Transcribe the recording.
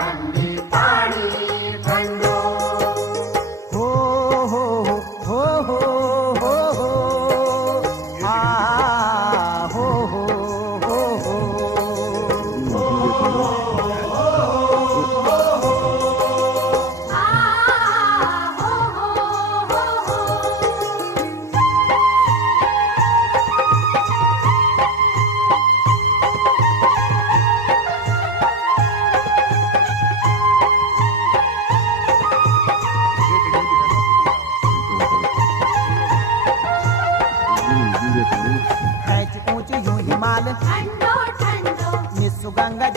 थंडी पाणी थंडो. हो हो हो हो हो हो आ हो हो हो हो. ऊंची यूं हिमाल ठंडो ठंडो निस्सु गंगा